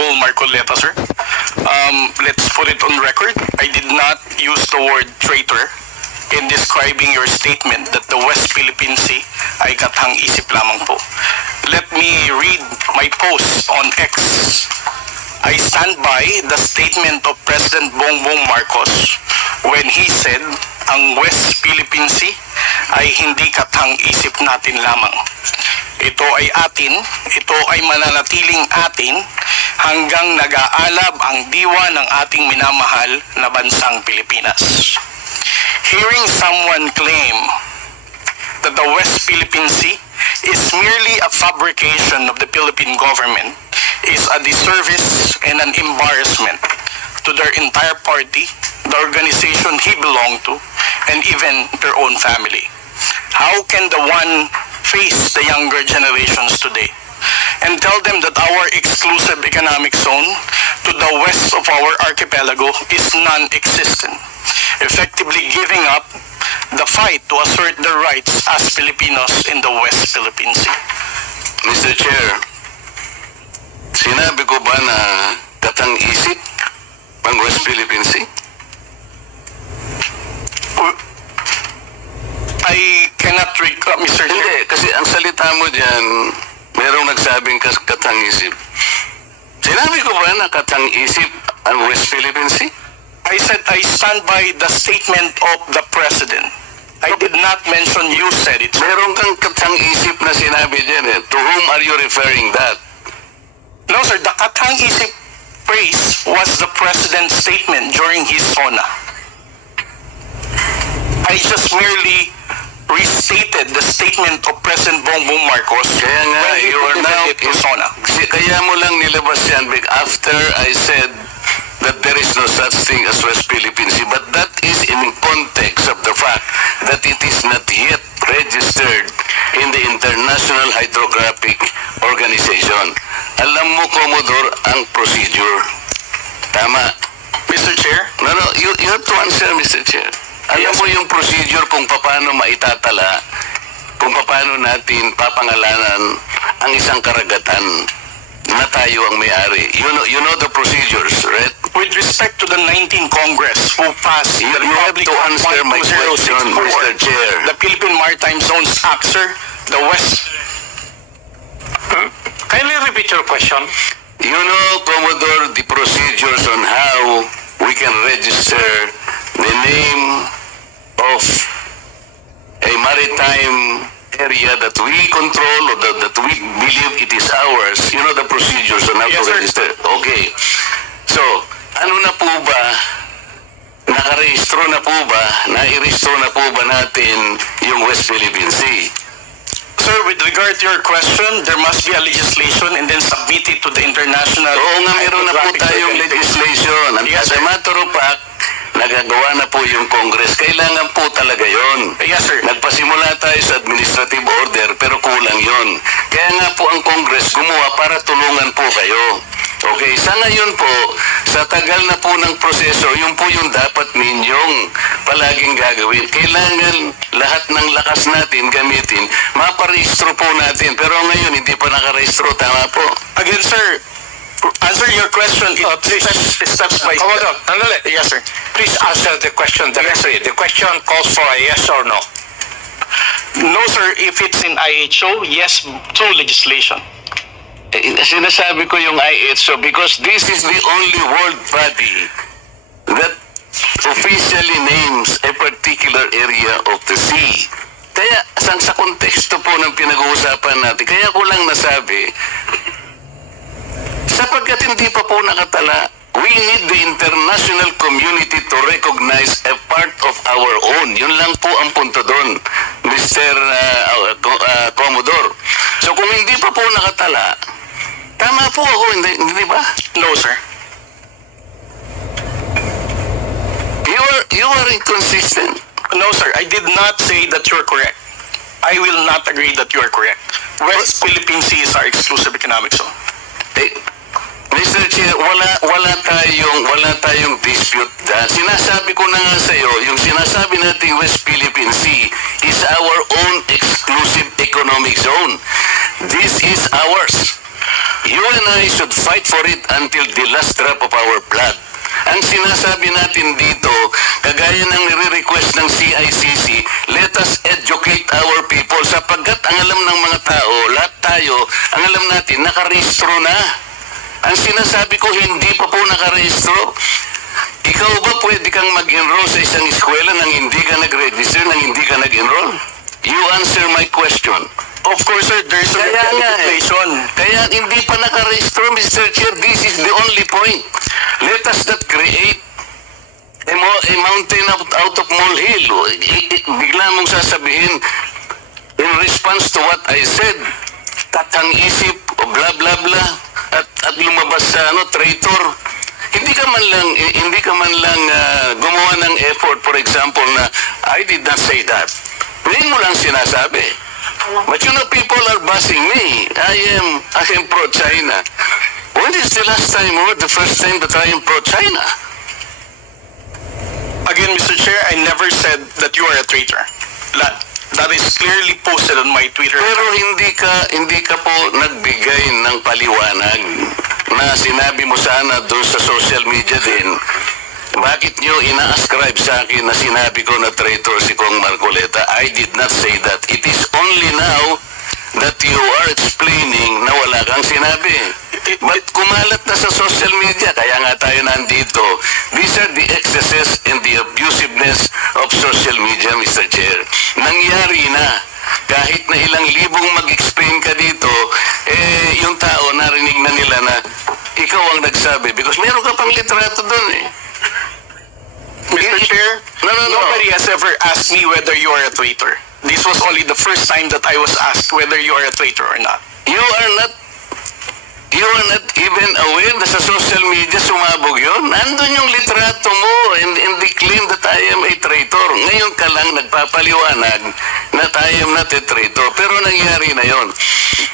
Honorable Marcoleta, sir. Let's put it on record. I did not use the word traitor in describing your statement that the West Philippine Sea ay kathang-isip lamang po. Let me read my post on X. I stand by the statement of President Bongbong Marcos when he said ang West Philippine Sea ay hindi kathang-isip natin lamang. Ito ay atin, ito ay mananatiling atin hanggang nag-aalab ang diwa ng ating minamahal na bansang Pilipinas. Hearing someone claim that the West Philippine Sea is merely a fabrication of the Philippine government is a disservice and an embarrassment to their entire party, the organization he belonged to, and even their own family. How can the one face the younger generations today and tell them that our exclusive economic zone to the west of our archipelago is non-existent, effectively giving up the fight to assert their rights as Filipinos in the West Philippine Sea? Mr. Chair, sinabi ko ba na katang-isip ang West Philippine Sea? I cannot recall, Mr. Chair. Hindi, kasi ang salita mo dyan, merong nagsabing katang-isip. Sinabi ko ba na katang-isip ang West Philippine Sea? I said I stand by the statement of the President. I did not mention you said it. Meron kang katang-isip na sinabi dyan eh. To whom are you referring that? No, sir. The katang-isip phrase was the President's statement during his SONA. I just merely restated the statement of President Bongbong Marcos Kaya nga, when he you are now presented it to SONA. Kaya mo lang nilabas yan after I said that there is no such thing as West Philippine Sea, but that is in context of the fact that it is not yet registered in the International Hydrographic Organization. Alam mo, Commodore, ang procedure. Tama. Mr. Chair? No, you have to answer, Mr. Chair. Alam mo yung procedure kung paano maitatala, kung paano natin papangalanan ang isang karagatan na tayo ang may-ari. You know the procedures, right? With respect to the 19th Congress who passed You the have to answer my question, Mr. Chair. the Philippine Maritime Zones Act, sir, the West... Kindly repeat your question. You know, Commodore, the procedures on how we can register the name of a maritime area that we control or that we believe it is ours. You know the procedures on how Yes, to sir. register. Okay. So, ano na po ba? Nakarehistro na po ba? Nairehistro na po ba natin yung West Philippine Sea? Sir, with regard to your question, there must be a legislation and then submit it to the international... Oo nga, meron na po Hydrographic tayong Organization. legislation. Yes, As sir. a matter of fact, nagagawa na po yung Congress. Kailangan po talaga yon. Yes, sir. Nagpasimula tayo sa administrative order pero kulang yon. Kaya nga po ang Congress gumawa para tulungan po kayo. Okay, sa ngayon po, sa tagal na po ng proseso, yun po yung dapat ninyong palaging gagawin. Kailangan lahat ng lakas natin gamitin, maparehistro po natin. Pero ngayon, hindi pa nakarehistro, tama po. Again, sir, answer your question. Please. Steps by Commodore, Andale. Yes, sir. Please answer the question directly. The question calls for a yes or no. No, sir. If it's in IHO, yes, through legislation. Sinasabi ko yung IHO because this is the only world body that officially names a particular area of the sea. Kaya sa konteksto po ng pinag-uusapan natin, kaya ko lang nasabi, sapagkat hindi pa po nakatala, we need the international community to recognize a part of our own. Yun lang po ang punto doon, Mr. Commodore. So kung hindi pa po nakatala, tama po ako, hindi ba? No, sir. You are inconsistent. No, sir. I did not say that you're correct. I will not agree that you are correct. West Philippine Sea is our exclusive economic zone. Mr. Chair, wala tayong dispute dyan. Sinasabi ko na nga sa iyo, yung sinasabi nating West Philippine Sea is our own exclusive economic zone. This is ours. You and I should fight for it until the last drop of our blood. Ang sinasabi natin dito, kagaya ng nire-request ng CICC, let us educate our people sapagkat ang alam ng mga tao, lahat tayo, ang alam natin, nakarehistro na. Ang sinasabi ko, hindi pa po nakarehistro. Ikaw ba pwede kang mag-enroll sa isang eskwela nang hindi ka nag-register, nang hindi ka nag-enroll? You answer my question. Of course, sir, there is a legislation. Kaya hindi pa nakarehistro, Mr. Chair. This is the only point. Let us not create a mountain out of molehill. Bigla mong sasabihin, in response to what I said, tatang isip, blah blah blah, at lumabas sa traitor. Hindi ka man lang gumawa ng effort, for example, na I did not say that. Hindi mo lang sinasabi. But you know, people are bashing me. I am pro-China. When is the last time or the first time that I am pro-China? Again, Mr. Chair, I never said that you are a traitor. That is clearly posted on my Twitter. Pero hindi ka po nagbigay ng paliwanag na sinabi mo sana doon sa social media din. Bakit nyo ina-ascribe sa akin na sinabi ko na traitor si Kong Marcoleta? I did not say that. It is only now that you are explaining na wala kang sinabi. But kumalat na sa social media, kaya nga tayo nandito. These are the excesses and the abusiveness of social media, Mr. Chair. Nangyari na. Kahit na ilang libong mag-explain ka dito, yung tao narinig na nila na ikaw ang nagsabi. Because meron ka pang litrato doon eh. Mr. Chair, nobody has ever asked me whether you are a traitor. This was only the first time that I was asked whether you are a traitor or not. You are not even aware na sa social media sumabog yun? Nandun yung litrato mo and they claim that I am a traitor. Ngayon ka lang nagpapaliwanag na I am not a traitor. Pero nangyari na yun.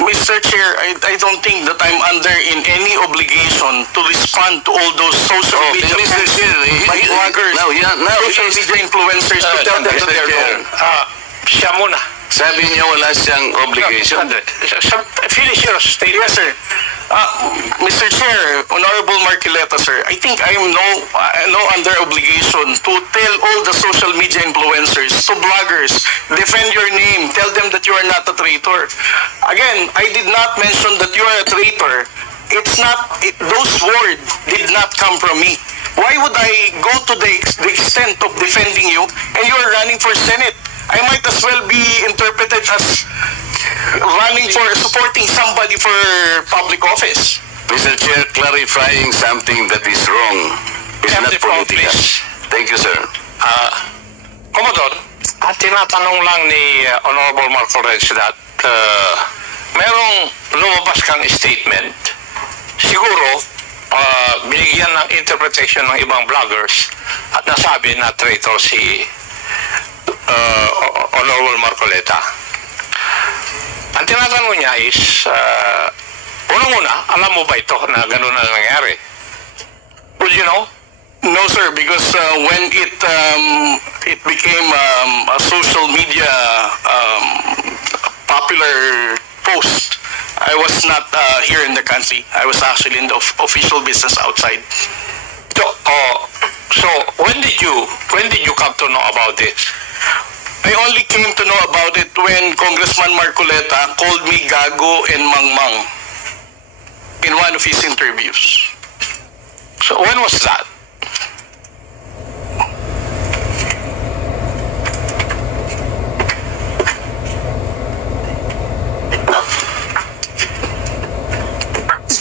Mr. Chair, I don't think that I'm under in any obligation to respond to all those social media Mr. Chair, by bloggers, social media influencers to tell them that they're wrong. Siya muna. Sabi niya wala siyang obligation. Finish your statement. Yes, sir. Mr. Chair, Honorable Marcoleta, sir, I think I am no under obligation to tell all the social media influencers, to bloggers, defend your name, tell them that you are not a traitor. Again, I did not mention that you are a traitor. Those words did not come from me. Why would I go to the extent of defending you and you are running for Senate? I might as well be interpreted as running for supporting somebody for public office. Mr. Chair, clarifying something that is wrong is not political. Thank you, sir. Commodore, tinatanong lang ni Honorable Marcoleta that merong lumabas kang statement. Siguro, binigyan ng interpretation ng ibang bloggers at nasabi na traitor si Honorable Marcoleta. Ang tinatanong niya is, unang-una, alam mo ba ito na gano'n na nangyari? Would you know? No, sir, because when it became a social media popular post, I was not here in the country. I was actually in the official business outside. So when did you come to know about this? I only came to know about it when Congressman Marcoleta called me Gago and Mangmang in one of his interviews. So when was that?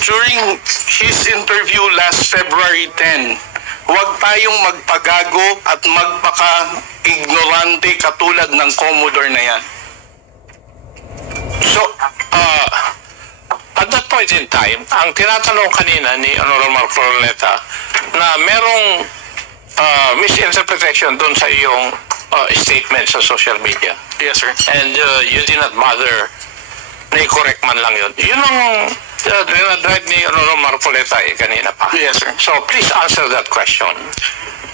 During his interview last February 10, huwag tayong magpagago at magpaka-ignorante katulad ng Commodore na yan. So, at that point in time, ang tinatanong kanina ni Honorable Marcoleta na merong misinterpretation doon sa iyong statement sa social media. Yes, sir. And you did not bother na i-correct man lang yun. Yun ang dinadrive ni Honorable Marcoleta kanina pa. Yes, sir. So, please answer that question.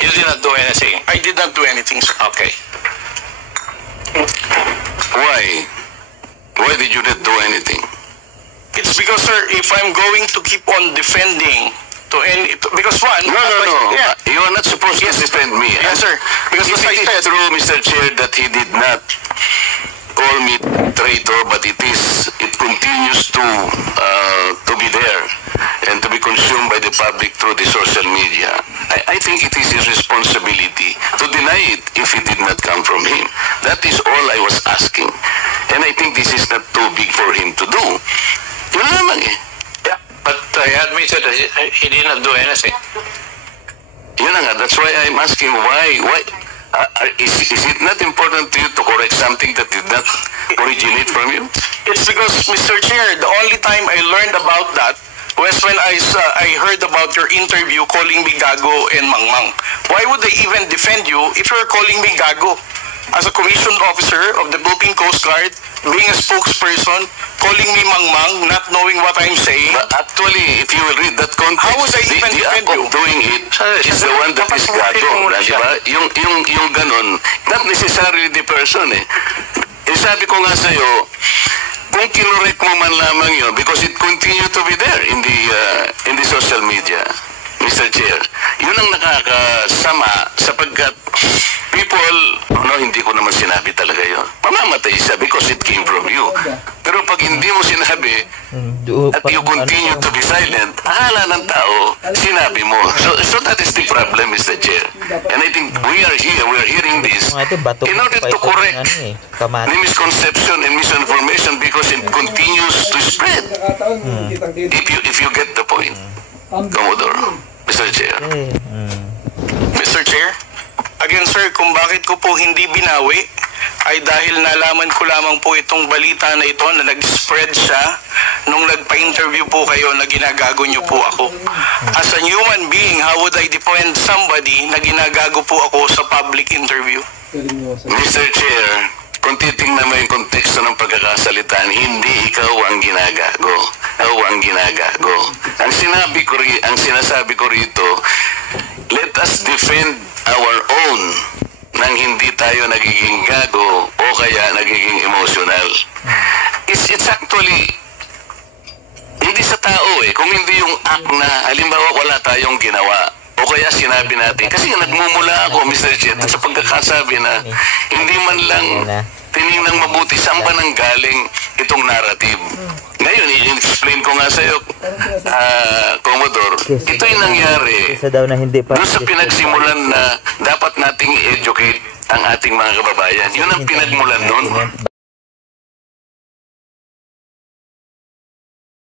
You did not do anything. I did not do anything, sir. Okay. Why? Why did you not do anything? It's because, sir, if I'm going to keep on defending to any, because one... No. Yeah. You are not supposed to defend me. Yes, sir. Because If it is true, Mr. Chair, that he did not call me traitor, but it continues to be there and to be consumed by the public through the social media. I think it is his responsibility to deny it if it did not come from him. That is all I was asking. And I think this is not too big for him to do. Yun lamang eh. Yeah, but he admitted that he did not do anything. Yun na nga, that's why I'm asking why is it not important to you to correct something that did not originate from you? It's because, Mr. Chair, the only time I learned about that was when I heard about your interview calling me gago and mangmang. Why would I even defend you if you're calling me gago? As a commissioned officer of the Philippine Coast Guard, being a spokesperson, calling me mangmang, not knowing what I'm saying. But actually, if you will read that context, How would I even the act defend you? of doing it is the one that is gago. Diba? Yung ganon, not necessarily the person eh. Sabi ko nga sa'yo, kung kinorek mo man lamang yun, because it continue to be there in the social media, Mr. Chair, yun ang nakakasama sapagkat people, hindi ko naman sinabi talaga yun. Mamamatay siya because it came from you. Pero pag hindi mo sinabi, at you continue to be silent, akala ng tao, sinabi mo. So that is the problem, Mr. Chair. And I think we are hearing this in order to correct the misconception and misinformation because it continues to spread. If you get the point, Commodore, Mr. Chair. Mr. Chair, again, sir, kung bakit ko po hindi binawi ay dahil nalaman ko lamang po itong balita na ito na nag-spread siya nung nagpa-interview po kayo na ginagago niyo po ako. As a human being, how would I defend somebody na ginagago po ako sa public interview? Mr. Chair, kung titingnan mo yung konteksto ng pagkakasalitaan, hindi ikaw ang ginagago. Ikaw ang ginagago. Ang sinasabi ko rito, let us defend our own nang hindi tayo nagiging gago o kaya nagiging emotional. It's actually hindi sa tao eh. Kung hindi yung act na halimbawa wala tayong ginawa o kaya sinabi natin. Kasi nagmumula ako, Mr. Jet, sa pagkakasabi na hindi man lang tinignan mabuti saan ba nang galing itong narrative. Ngayon, i-explain ko nga sa'yo, Commodore, ito yung nangyari doon sa pinagsimulan na dapat nating i-educate ang ating mga kababayan. Yun ang pinagmulan nun.